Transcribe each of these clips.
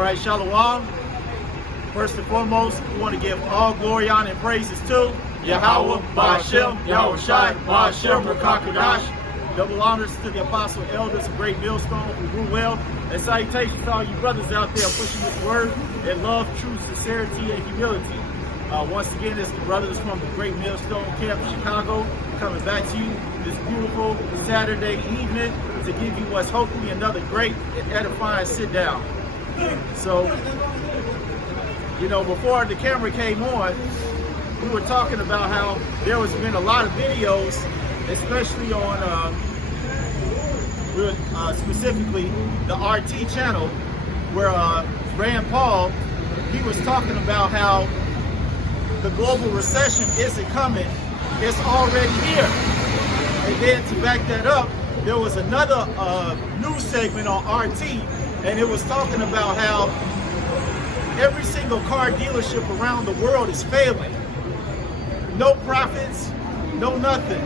All right, Shalom. First and foremost, we want to give all glory, honor, and praises to Yahweh, Ba'ashem, Yahweh Shai, Ba'ashem, Rakakadash. Double honors to the apostle elders of Great Millstone who grew well. And salutations to all you brothers out there pushing this word in love, truth, sincerity, and humility. Once again, it's the brothers from the Great Millstone Camp in Chicago coming back to you this beautiful Saturday evening to give you what's hopefully another great and edifying sit down. So, you know, before the camera came on, we were talking about how there has been a lot of videos, especially on specifically the RT channel, where Rand Paul, he was talking about how the global recession isn't coming, it's already here. And then to back that up, there was another news segment on RT, and it was talking about how every single car dealership around the world is failing. No profits, no nothing.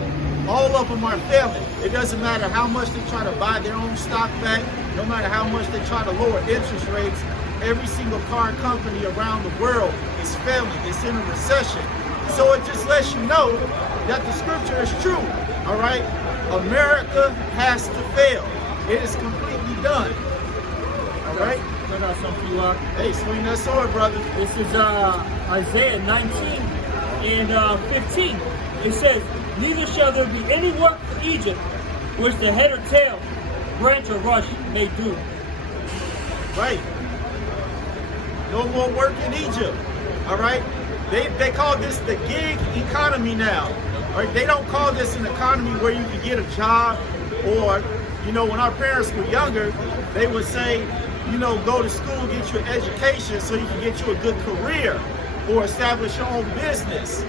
All of them are failing. It doesn't matter how much they try to buy their own stock back, no matter how much they try to lower interest rates, every single car company around the world is failing. It's in a recession. So it just lets you know that the scripture is true, all right? America has to fail. It is completely done, all right? I got something for you. Hey, swing that sword, brother. This is Isaiah 19 and 15. It says, "Neither shall there be any work for Egypt, which the head or tail, branch or rush may do." Right. No more work in Egypt. All right. They call this the gig economy now. All right. They don't call this an economy where you can get a job, or, you know, when our parents were younger, they would say, you know, go to school, get you an education so you can get you a good career or establish your own business.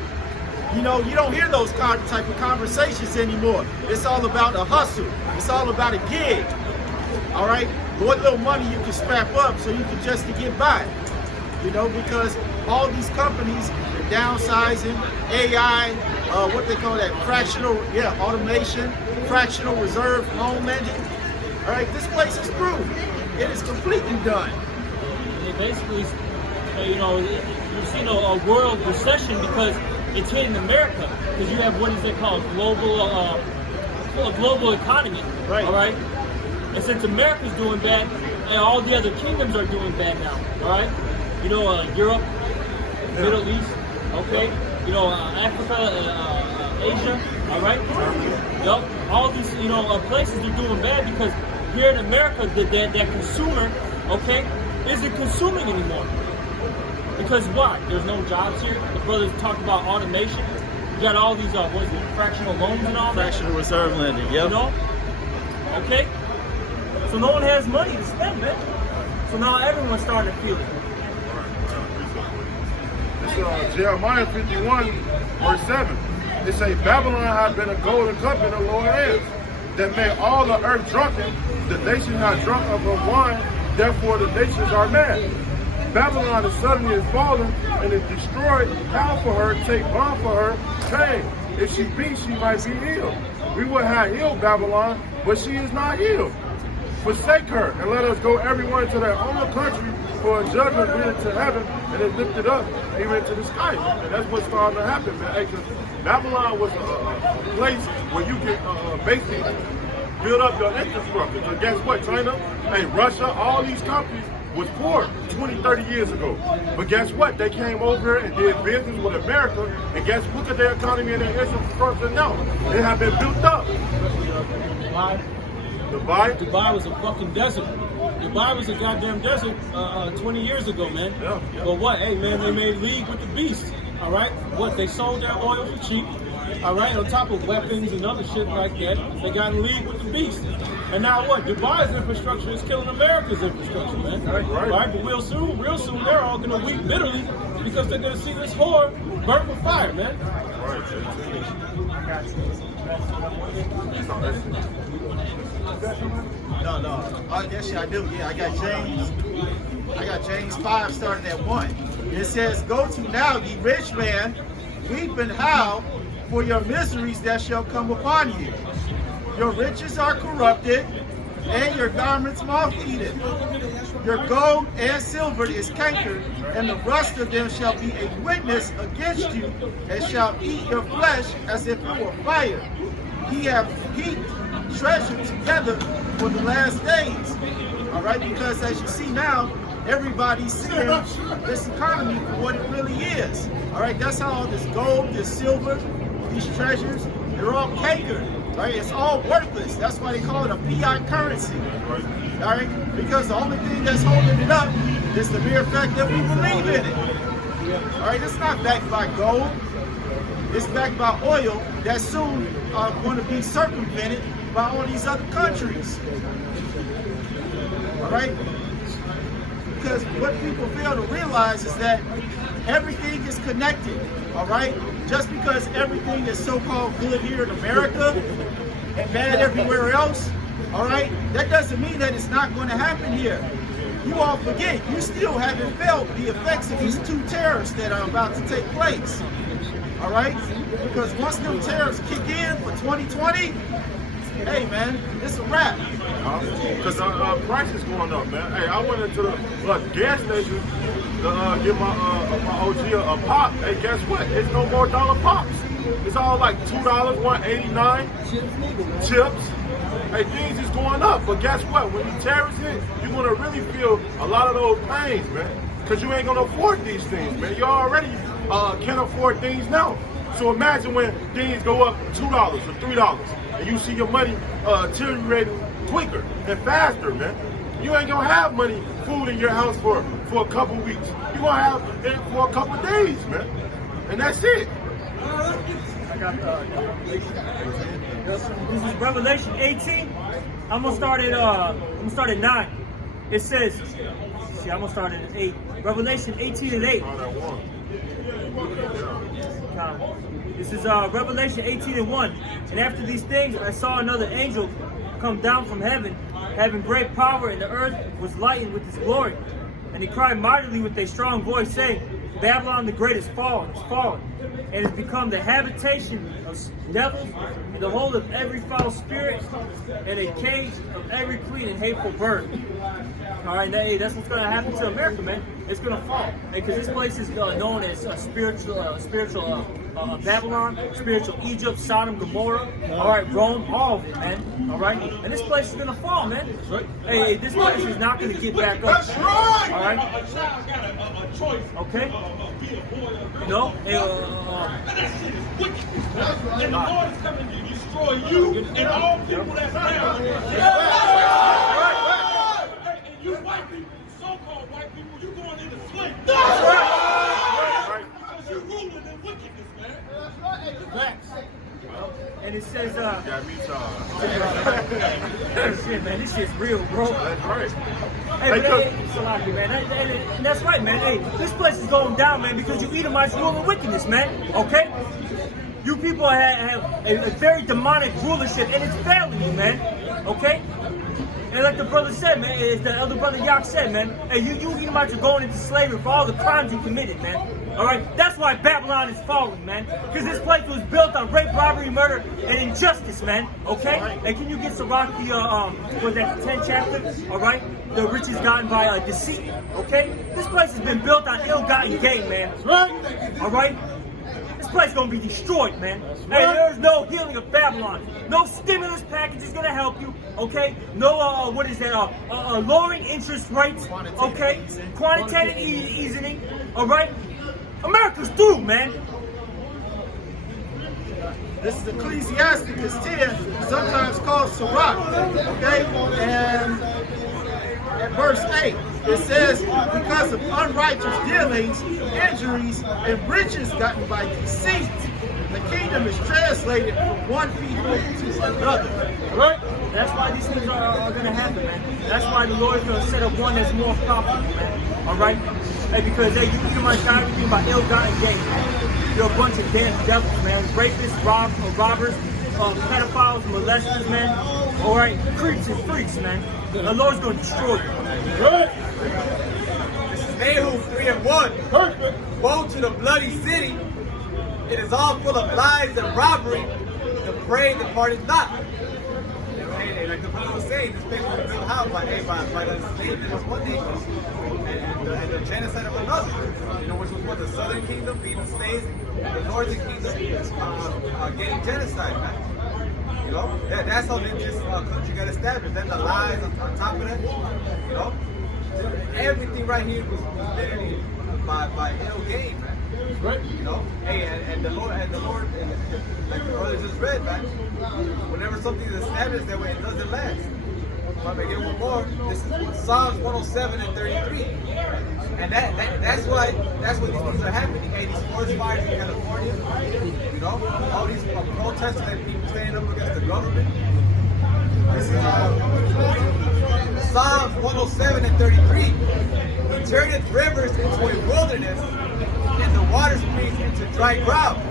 You know, you don't hear those type of conversations anymore. It's all about a hustle. It's all about a gig. All right? What little money you can scrap up so you can just to get by. You know, because all these companies are downsizing, AI, what they call that, fractional, automation, fractional reserve loan lending. All right, this place is through. It is completely done. It basically, you know, you've seen a world recession because it's hitting America, because you have what is it called, global economy, right? All right, and since America's doing bad, and all the other kingdoms are doing bad now, all right. You know, Europe, Middle East, okay. You know, Africa, Asia, all right. Yup, all these places are doing bad because here in America, that consumer, okay, isn't consuming anymore. Because why? There's no jobs here. The brothers talk about automation. You got all these, fractional loans and all that. Fractional reserve lending, yep. You know? Okay? So no one has money to spend, man. So now everyone's starting to feel it. It's Jeremiah 51, verse 7. It says, "Babylon had been a golden cup in the Lord's hands, that made all the earth drunken. The nations had drunk of her wine, therefore the nations are mad. Babylon is suddenly fallen and is destroyed. How for her, take balm for her, pain. If she be, she might be healed. We would have healed Babylon, but she is not healed. Forsake her, and let us go everyone to their own country, for a judgment be into heaven, and is lifted up even to the sky." And that's what's starting to happen, man. Because Babylon was a place where you could basically build up your infrastructure. So guess what, China, Russia, all these countries was poor 20, 30 years ago. But guess what? They came over and did business with America, and guess, look at their economy and their infrastructure now. They have been built up. Dubai was a fucking desert. Dubai was a goddamn desert 20 years ago, man. Yeah. But what? Hey, man, they made league with the beast. All right? What? They sold their oil for cheap. All right? On top of weapons and other shit like that, they got in league with the beast. And now what? Dubai's infrastructure is killing America's infrastructure, man. Right? But real soon, they're all gonna weep bitterly because they're gonna see this whore burn with fire, man. No. Yes, I do. Yeah, I got James 5 starting at 1. It says, "Go to now, ye rich man, weep and howl for your miseries that shall come upon you. Your riches are corrupted, and your garments moth-eaten. Your gold and silver is cankered, and the rust of them shall be a witness against you, and shall eat your flesh as if it were fire. He hath heaped treasure together for the last days. All right, because as you see now, everybody's seeing this economy for what it really is. All right, that's how all this gold, this silver, these treasures, they're all cankered. Right? It's all worthless. That's why they call it a fiat currency. All right? Because the only thing that's holding it up is the mere fact that we believe in it. All right? It's not backed by gold. It's backed by oil that's soon going to be circumvented by all these other countries. All right? Because what people fail to realize is that everything is connected. All right? Just because everything is so-called good here in America and bad everywhere else, all right, that doesn't mean that it's not going to happen here. You all forget, you still haven't felt the effects of these two tariffs that are about to take place. All right? Because once them tariffs kick in for 2020, hey man, it's a wrap. Because price is going up, man. Hey, I went into the gas station to get my OG a pop. Hey, guess what? It's no more dollar pops. It's all like $2, $1.89. Chips. Hey, things is going up. But guess what? When the tariffs hit, you're going to really feel a lot of those pains, man. Because you ain't going to afford these things, man. You already can't afford things now. So imagine when things go up $2 or $3 and you see your money deteriorating quicker and faster, man. You ain't gonna have food in your house for a couple weeks. You gonna have it for a couple days, man. And that's it. I got this is Revelation 18. I'm gonna start at 9. It says, see, I'm gonna start at 8. Revelation 18 and 8. This is Revelation 18 and 1. And after these things, I saw another angel come down from heaven, having great power, and the earth was lightened with his glory. And he cried mightily with a strong voice, saying, Babylon the Great is fallen, and has become the habitation of devils, and the hold of every foul spirit, and a cage of every clean and hateful bird. All right, that's what's going to happen to America, man. It's going to fall, because this place is known as spiritual Babylon, spiritual Egypt, Sodom, Gomorrah, all right, Rome, all of it, man. All right, and this place is going to fall, man. Hey, this place is not going to get back up. That's right. All right. Okay. You know, and the Lord is coming to destroy you and all people that's around. And you white people, so-called white people, you going into slavery. That's right. Because you're ruling in wickedness, man. Facts. And it says, shit, man, this shit's real, bro. That's right. Hey, but it's a lot, man. And that's right, man. Hey, this place is going down, man, because you Edomites rule in wickedness, man. Okay? You people have a very demonic rulership, and it's failing you, man. Okay? And like the brother said, man, as the elder brother Yak said, man, hey, you Edomites are going into slavery for all the crimes you committed, man. All right, that's why Babylon is falling, man. Because this place was built on rape, robbery, murder, and injustice, man. Okay? And can you get Sirach the was that the 10th chapter? All right, the riches gotten by deceit. Okay? This place has been built on ill-gotten gain, man. All right? This place is gonna be destroyed, man. Hey, there's no healing of Babylon. No stimulus package is gonna help you. Okay? No, what is that? Lowering interest rates. Okay? Quantitative easing. All right? America's through, man. This is Ecclesiasticus 10, sometimes called Sirach, okay? And at verse 8, it says, because of unrighteous dealings, injuries, and riches gotten by deceit, the kingdom is translated from one people to another. Right? That's why these things are going to happen, man. That's why the Lord is going to set up one that's more profitable, man. All right? Hey, because hey, you can my time thinking about ill-gotten gain. You're a bunch of damn devils, man. Rapists, robbers, pedophiles, molesters, man. All right? Creeps and freaks, man. The Lord's going to destroy you. Right. This is Nahum 3 and 1. Perfect. Woe to the bloody city. It is all full of lies and robbery. The prey departed not. Hey, like the brother was saying, this place was built out by the enslavement of one nation and the genocide of another. You know, which was what the Southern Kingdom being enslaved, and the Northern Kingdom getting genocide, man. You know, that's how this country got established. Then the lies on top of that, you know, everything right here was literally by ill game, man. Right. You know, hey, and the Lord, like the brother just read, man. Whenever something is established that way, it doesn't last. If I may get one more, this is Psalms 107 and 33, and that's why these things are happening. Hey, these forest fires in California, you know, all these protests and people standing up against the government. This is Psalms 107 and 33. He turneth rivers into a wilderness, and the water springs into dry ground,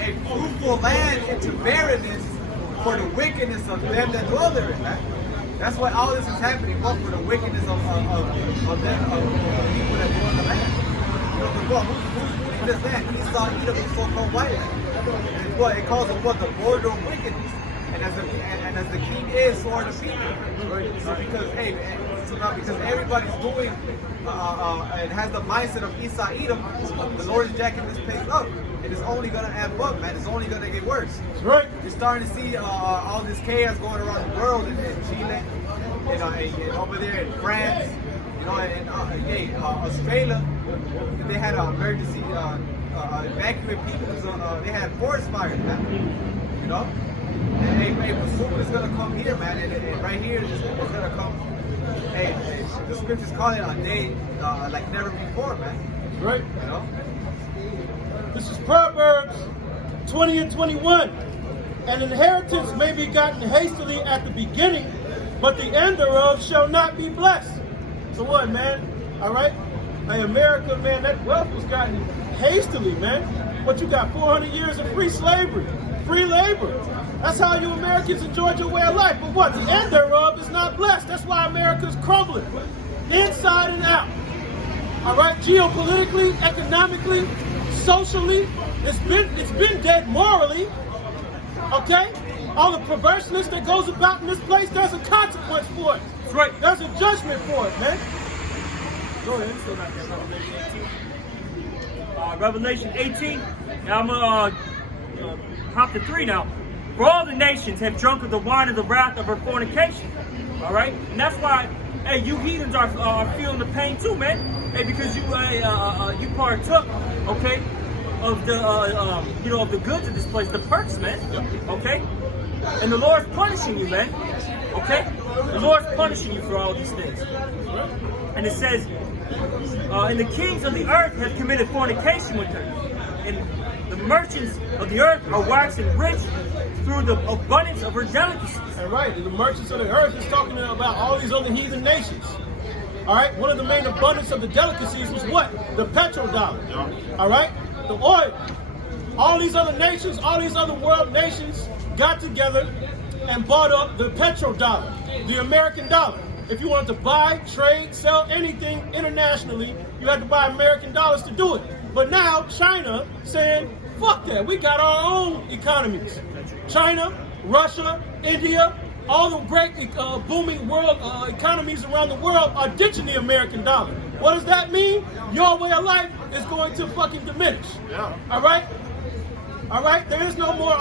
a fruitful land into barrenness for the wickedness of them that dwell therein. That's why all this is happening, but for the wickedness of them, of the people that dwell in the land. You know, the book, who's in this land? Esau, Edom, the so-called white land. It's what it calls it, what, the border of wickedness. And as the king is, so are the people. So because, hey, so now because everybody's doing and has the mindset of Esau, Edom, the Lord is jacking this place up. And it's only gonna amp up, man. It's only gonna get worse. That's right. You're starting to see all this chaos going around the world in Chile, and over there in France, you know, and Australia. They had an emergency evacuate people because they had forest fires, man. You know. And hey, soon it's gonna come here, man, and right here it's gonna come. Hey, the scriptures call it a day like never before, man. Right. You know. This is Proverbs 20 and 21. An inheritance may be gotten hastily at the beginning, but the end thereof shall not be blessed. So what, man? All right? Hey, America, man, that wealth was gotten hastily, man. What you got, 400 years of free slavery, free labor. That's how you Americans enjoyed your way of life. But what? The end thereof is not blessed. That's why America's crumbling, inside and out. All right? Geopolitically, economically, socially, it's been dead morally. Okay? All the perverseness that goes about in this place, there's a consequence for it. That's right. There's a judgment for it, man. Go ahead. Still not there. Revelation 18. Now I'm gonna hop to 3 now. For all the nations have drunk of the wine of the wrath of her fornication. All right, and that's why, hey, you heathens are feeling the pain too, man. Hey, because you partook, okay, of the of the goods of this place, the perks, man. Okay, and the Lord's punishing you, man. Okay, the Lord's punishing you for all these things. And it says, and the kings of the earth have committed fornication with her, and the merchants of the earth are waxing rich through the abundance of her delicacies. All right, the merchants of the earth is talking about all these other heathen nations. All right, one of the main abundance of the delicacies was what? The petrodollar. All right, the oil. All these other nations, all these other world nations got together and bought up the petrodollar, the American dollar. If you wanted to buy, trade, sell anything internationally, you had to buy American dollars to do it. But now China saying, fuck that, we got our own economies. China, Russia, India, all the great booming world economies around the world are ditching the American dollar. What does that mean? Your way of life is going to fucking diminish. Yeah. All right? All right? There is no more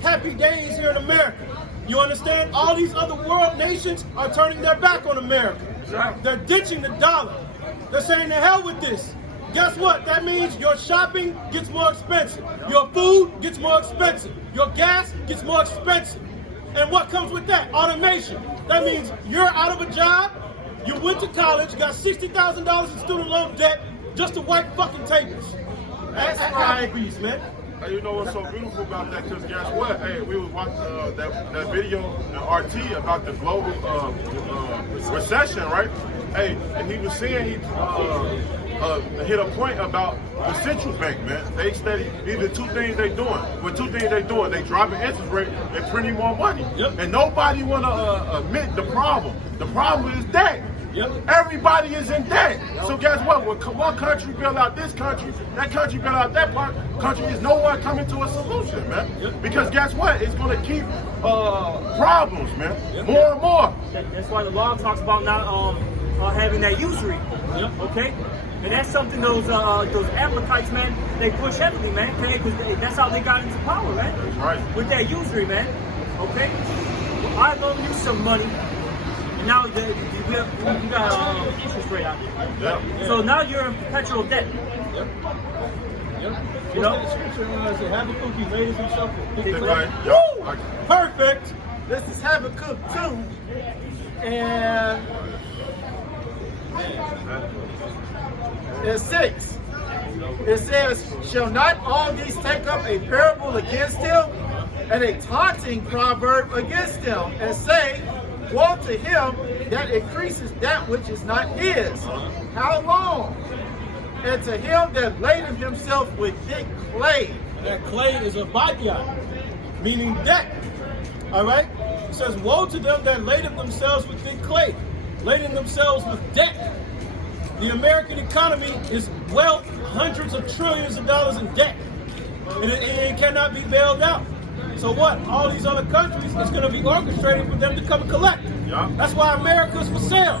happy days here in America. You understand? All these other world nations are turning their back on America. They're ditching the dollar. They're saying to hell with this. Guess what? That means your shopping gets more expensive. Your food gets more expensive. Your gas gets more expensive. And what comes with that? Automation. That means you're out of a job, you went to college, you got $60,000 in student loan debt just to wipe fucking tables. That's Applebee's, man. Hey, you know what's so beautiful about that? Because guess what? Hey, we was watching that video in RT about the global recession, right? Hey, and he was saying he hit a point about the central bank, man. They steady. These are two things they doing. What two things they doing? They dropping interest rate and printing more money. Yep. And nobody want to admit the problem. The problem is that Yep. Everybody is in debt. So guess what? When one country bail out this country, that country bail out that part, country, is no one coming to a solution, man. Yep. Because guess what? It's going to keep problems, man. Yep. More and more. That's why the law talks about not having that usury. Yep. Okay? And that's something those Amalekites, man, they push heavily, man. Okay? Because that's how they got into power, man. That's right. With that usury, man. Okay? Well, I loan you some money. And now you got interest rate out there. Yeah. So now you're in perpetual debt. Yep. You know? What's that scripture say? Habakkuk, he made himself a thick Right. clay. Woo! Perfect. This is Habakkuk 2. And it's 6. It says, shall not all these take up a parable against him, and a taunting proverb against him, and say, woe to him that increases that which is not his. How long? And to him that laden himself with thick clay. That clay is a badia, meaning debt. All right? It says, woe to them that laden themselves with thick clay, laden themselves with debt. The American economy is well hundreds of trillions of dollars in debt, and it cannot be bailed out. So what? All these other countries, it's going to be orchestrated for them to come and collect. Yeah. That's why America's for sale.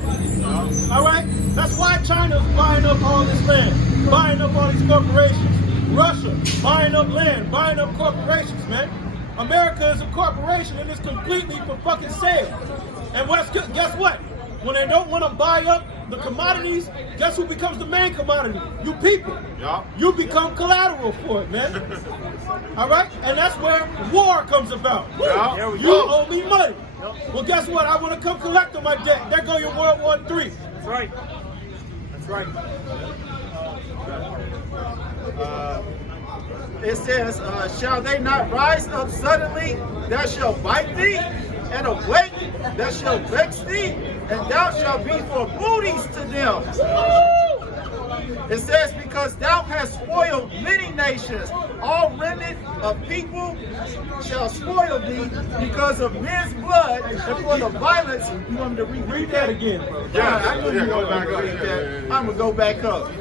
All right? That's why China's buying up all this land, buying up all these corporations. Russia buying up land, buying up corporations, man. America is a corporation and it's completely for fucking sale. And guess what? When they don't want to buy up the commodities, guess who becomes the main commodity? You people. Yeah. You become collateral for it, man. All right? And that's where war comes about. Yeah. There we You go. owe me money. Well, guess what? I want to come collect on my debt. There go your World War III. That's right. That's right. It says, shall they not rise up suddenly that shall bite thee, and awake that shall vex thee, and thou shalt be for booties to them. It says, because thou hast spoiled many nations, all remnant of people shall spoil thee because of men's blood and for the violence. You want me to reread that again, bro? Yeah, I knew you were going to read that. I'm going to go back up.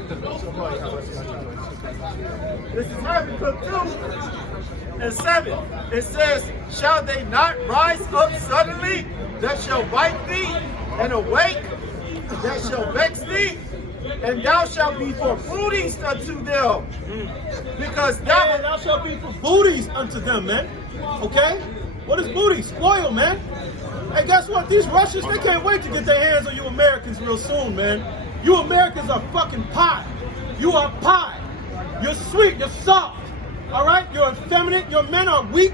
This is Habakkuk 2 and 7. It says, shall they not rise up suddenly that shall bite thee, and awake that shall vex thee, and thou shalt be for booties unto them, because Thou shalt be for booties unto them, man. Okay? What is booty? Spoil, man. Hey, guess what? These Russians, they can't wait to get their hands on you Americans real soon, man. You Americans are fucking pie. You are pie. You're sweet. You're soft. All right? You're effeminate. Your men are weak.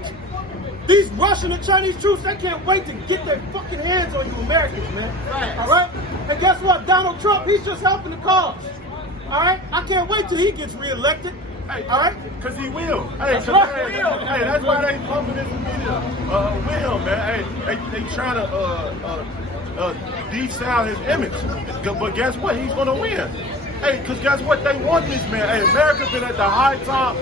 These Russian and Chinese troops, they can't wait to get their fucking hands on you Americans, man. All right? And guess what? Donald Trump, he's just helping the cause. All right? I can't wait till he gets reelected. Hey, all right? Because he will. Hey, That's right. Hey, that's why they pumping this media. Will, man. Hey, they trying to de-style his image. But guess what? He's going to win. Hey, because guess what? They want this man. Hey, America's been at the high top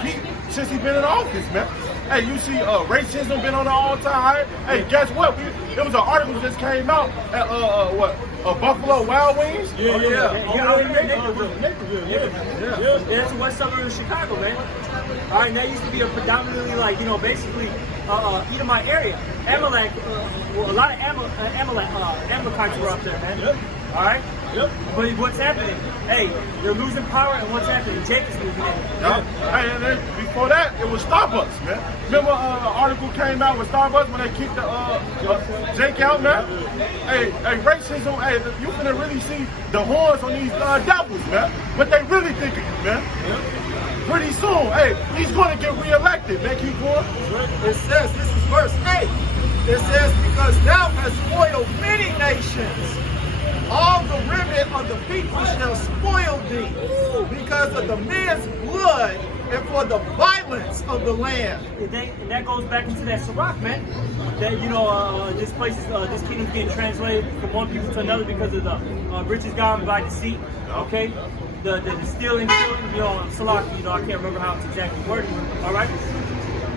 peak since he's been in office, man. Hey, you see racism been on the all-time high. Hey, guess what? There was an article that just came out at Buffalo Wild Wings. Yeah. That's the west suburb of Chicago, man. All right, and that used to be a predominantly, like, you know, basically Edomite area. Amalek, a lot of Amalekites were up there, man. Yep. All right? Yep. But what's happening? Hey, they're losing power, and what's happening? Jake is losing it. Yeah. Hey, and then before that, it was Starbucks, man. Remember an article came out with Starbucks when they kicked the Jake out, man? Hey, racism, hey, you finna really see the horns on these devils, man. What they really think of you, man. Pretty soon, hey, he's gonna get reelected, man. Keep going. it says, this is verse 8. It says, because thou hast spoiled many nations, all the remnant of the people shall spoil thee, because of the men's blood and for the violence of the land. And that goes back into that Sirach, man. That, you know, this kingdom's getting translated from one people to another because of the riches gone by deceit. Okay, the stealing, you know, Salaki, you know, I can't remember how it's exactly worded. All right,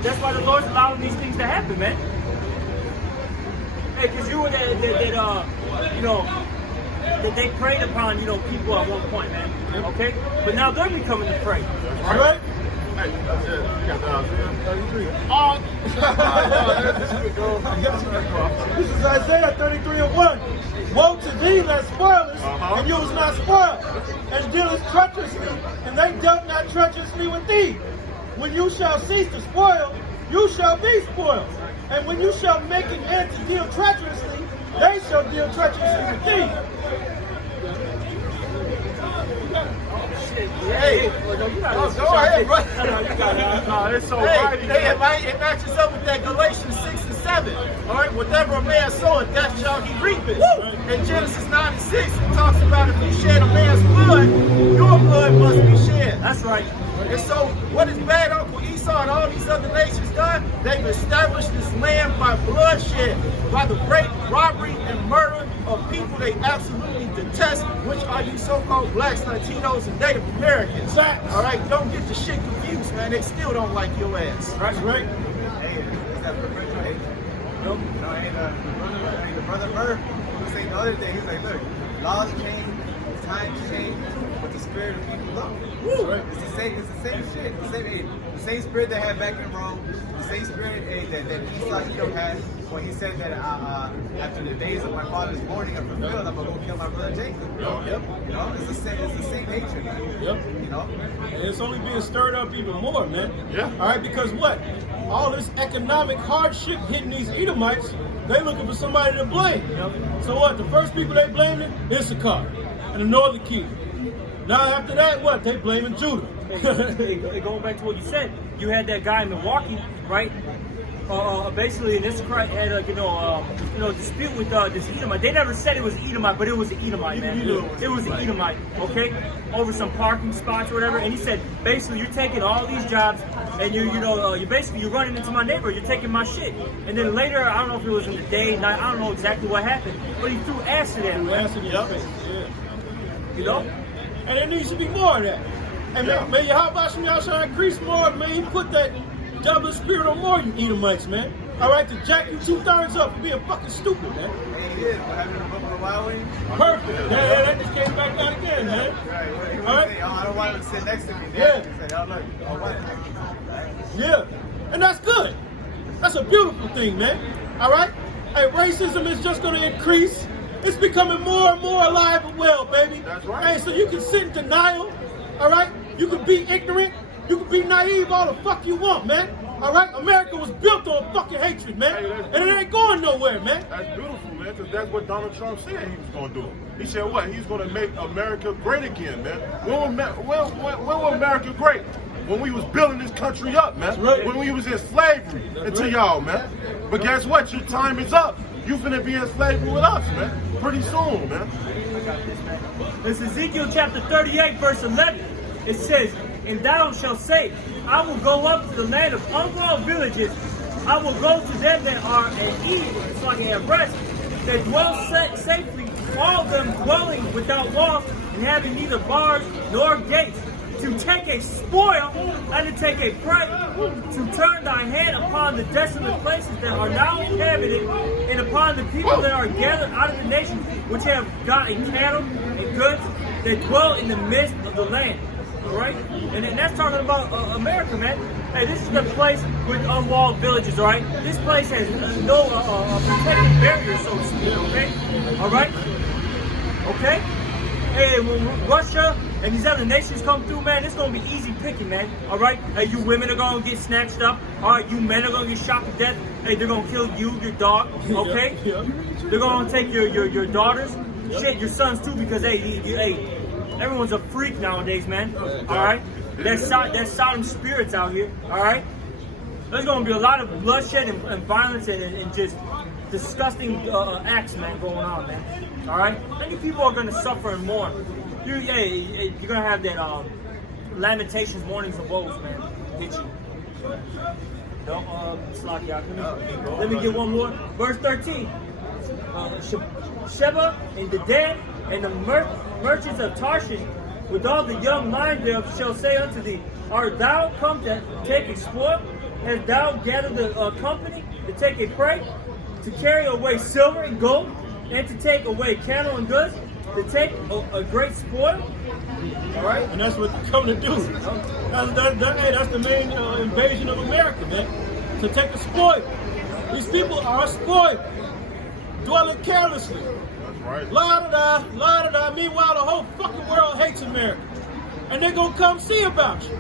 that's why the Lord's allowing these things to happen, man. Hey, because you were that you know, that they preyed upon, people at one point, man. Okay? But now they're becoming the prey. Right? Hey, that's it. You got the Isaiah 33. This is Isaiah 33:1. Woe to thee that spoilest, and you was not spoiled, and dealest treacherously, and they dealt not treacherously with thee. When you shall cease to spoil, you shall be spoiled. And when you shall make an end to deal treacherously, they shall deal treacherously with thee. Hey, Go ahead, bro. It's so Hey, mighty. it matches up with that Galatians 6 and 7. All right, whatever a man soweth, that shall he reap it. In Genesis 9 and 6, it talks about if you shed a man's blood, your blood must be shed. That's right. And so, what has bad Uncle Esau and all these other nations done? They've established this land by bloodshed, by the great robbery and murder of people they absolutely detest, which are you so-called blacks, Latinos, and Native Americans. All right, don't get the shit confused, man. They still don't like your ass. That's right. Hey, it's that perpetual hate. Nope. The brother Murph was saying the other day, he's like, look, laws change, times change, but the spirit of people don't. Right. It's the same shit. The same spirit they had back in Rome, the same spirit that Esau Edom had when he said that after the days of my father's mourning are fulfilled, I'm gonna go kill my brother Jacob. Yep. You know, it's the same hatred. Yep. You know? And it's only being stirred up even more, man. Yeah. All right, because what? All this economic hardship hitting these Edomites, they looking for somebody to blame. So what? The first people they blaming, Issachar and the northern kingdom. Now after that, what? They blaming Judah. Going back to what you said, you had that guy in Milwaukee, right? Basically, in this had dispute with this Edomite. They never said it was Edomite, but it was an Edomite, man. It was an Edomite, okay, over some parking spots or whatever. And he said, basically, you're taking all these jobs, and you're running into my neighbor. You're taking my shit. And then later, I don't know if it was in the day, night, I don't know exactly what happened, but he threw acid at him. Acid in your face. Yeah. You know? And there needs to be more of that. And may Yahweh y'all shall increase more. May he put that double spirit on more you Edomites, man. All right, to jack you 2/3 up for being fucking stupid, man. And he did. What happened to Buffalo Wild Wings? Perfect. Yeah, that just came back out again, man. Right. All right. Say, oh, I don't want him to sit next to me. Yeah. He said, oh, look. Oh, what? Yeah, and that's good. That's a beautiful thing, man. All right? Hey, racism is just going to increase. It's becoming more and more alive and well, baby. That's right. Hey, so you can sit in denial, all right? You can be ignorant. You can be naive all the fuck you want, man. All right? America was built on fucking hatred, man. Hey, and it ain't going nowhere, man. That's beautiful, man, because that's what Donald Trump said he was going to do. He said what? He's going to make America great again, man. When was America great? When we was building this country up, man. Right. When we was in slavery to y'all, man. But guess what? Your time is up. You finna be in slavery with us, man. Pretty soon, man. It's Ezekiel chapter 38, verse 11. It says, and thou shalt say, I will go up to the land of unwalled villages. I will go to them that are at ease, it's like at rest, that dwell safely, all of them dwelling without walls, and having neither bars nor gates, to take a spoil and to take a prey, to turn thy hand upon the desolate places that are now inhabited, and upon the people that are gathered out of the nations, which have gotten cattle and goods, that dwell in the midst of the land. All right? And that's talking about America, man. Hey, this is the place with unwalled villages, all right? This place has no protective barrier, so to speak, okay? All right? Okay? Hey, when Russia and these other nations come through, man, it's going to be easy picking, man. All right? Hey, you women are going to get snatched up. All right? You men are going to get shot to death. Hey, they're going to kill you, your dog, okay? They're going to take your daughters, shit, your sons too, because, hey, everyone's a freak nowadays, man. All right? There's Sodom spirits out here, all right? There's going to be a lot of bloodshed and violence and just disgusting acts, man, going on, man. All right? Many people are going to suffer and mourn. You're going to have that lamentations, mournings, and woes, man. Get you. Slack y'all. Let me get one more. Verse 13. Sheba and the dead and the merchants of Tarshish with all the young lions thereof shall say unto thee, art thou come to take a spoil? Hast thou gathered the company to take a prey? To carry away silver and gold, and to take away cattle and goods? to take a great sport, all right? And that's what they're coming to do. That's the main invasion of America, man. To take a spoil. These people are spoiled, dwelling carelessly. That's right. La-da-da, la-da-da. Meanwhile, the whole fucking world hates America. And they're gonna come see about you.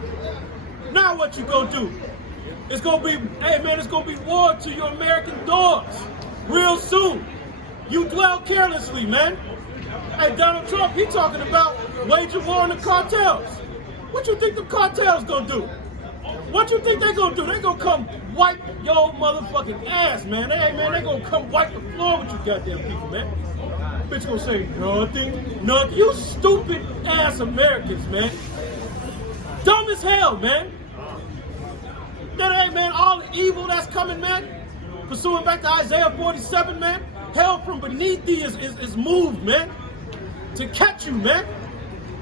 Now what you gonna do? It's gonna be, hey man, it's gonna be war to your American doors real soon. You dwell carelessly, man. Hey, Donald Trump, he talking about waging war on the cartels. What you think the cartels gonna do? What you think they gonna do? They gonna come wipe your motherfucking ass, man. Hey man, they gonna come wipe the floor with you goddamn people, man. Bitch gonna say nothing. You stupid ass Americans, man. Dumb as hell, man. That ain't, man, all the evil that's coming, man. Pursuing back to Isaiah 47, man. Hell from beneath thee is moved, man. To catch you, man.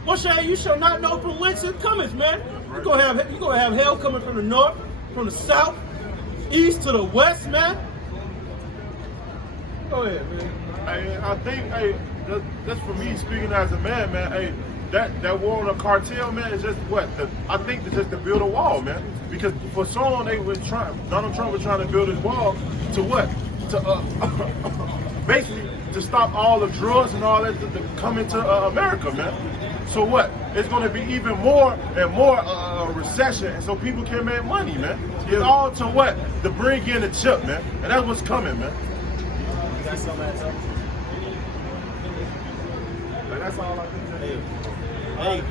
What shall you shall not know from whence it cometh, man. You're gonna have hell coming from the north, from the south, east to the west, man. Go ahead, man. Hey, I think, that's for me speaking as a man, man. Hey, that war on the cartel, man, is just what? I think it's just to build a wall, man. Because for so long Donald Trump was trying to build his wall to what? To basically to stop all the drugs and all that to come into America, man. So what? It's going to be even more and more recession, and so people can make money, man. It's all to what? To bring in the chip, man. And that's what's coming, man. That's something else. Like, that's all I can tell you. Hey,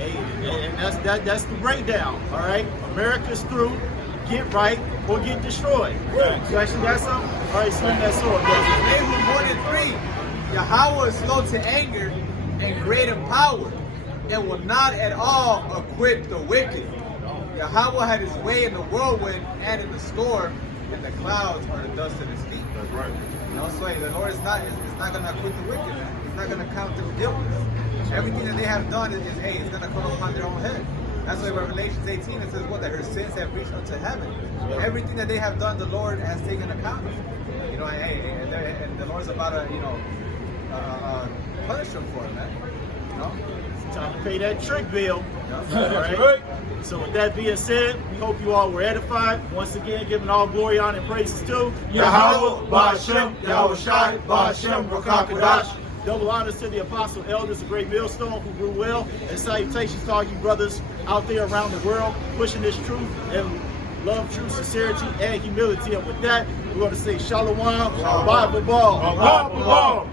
and that's the breakdown. All right, America's through. Get right or get destroyed. You actually got something? All right, swing that sword, brother. They who more than 3, Yahweh is slow to anger and great in power, and will not at all acquit the wicked. Yahweh had his way in the whirlwind and in the storm, and the clouds are the dust of his feet. That's right. You know, so the Lord is not going to acquit the wicked, man. He's not going to count them guiltless. Everything that they have done is it's going to come upon their own head. That's why Revelation 18 it says what? That her sins have reached unto heaven. Everything that they have done, the Lord has taken account of. You know, and the Lord's about to, punish them for it, man. You know? It's time to pay that trick bill. Yeah. All right. So with that being said, we hope you all were edified. Once again, giving all glory, honor, and praises to Yahweh, Ba'ashem, Yahweh Shai, Ba'ashem, Rakakadash. Double honors to the apostle elders, the great millstone who grew well, and salutations to all you brothers out there around the world pushing this truth and love, truth, sincerity, and humility. And with that, we're going to say Shalom, Bible Ball. Bible Ball.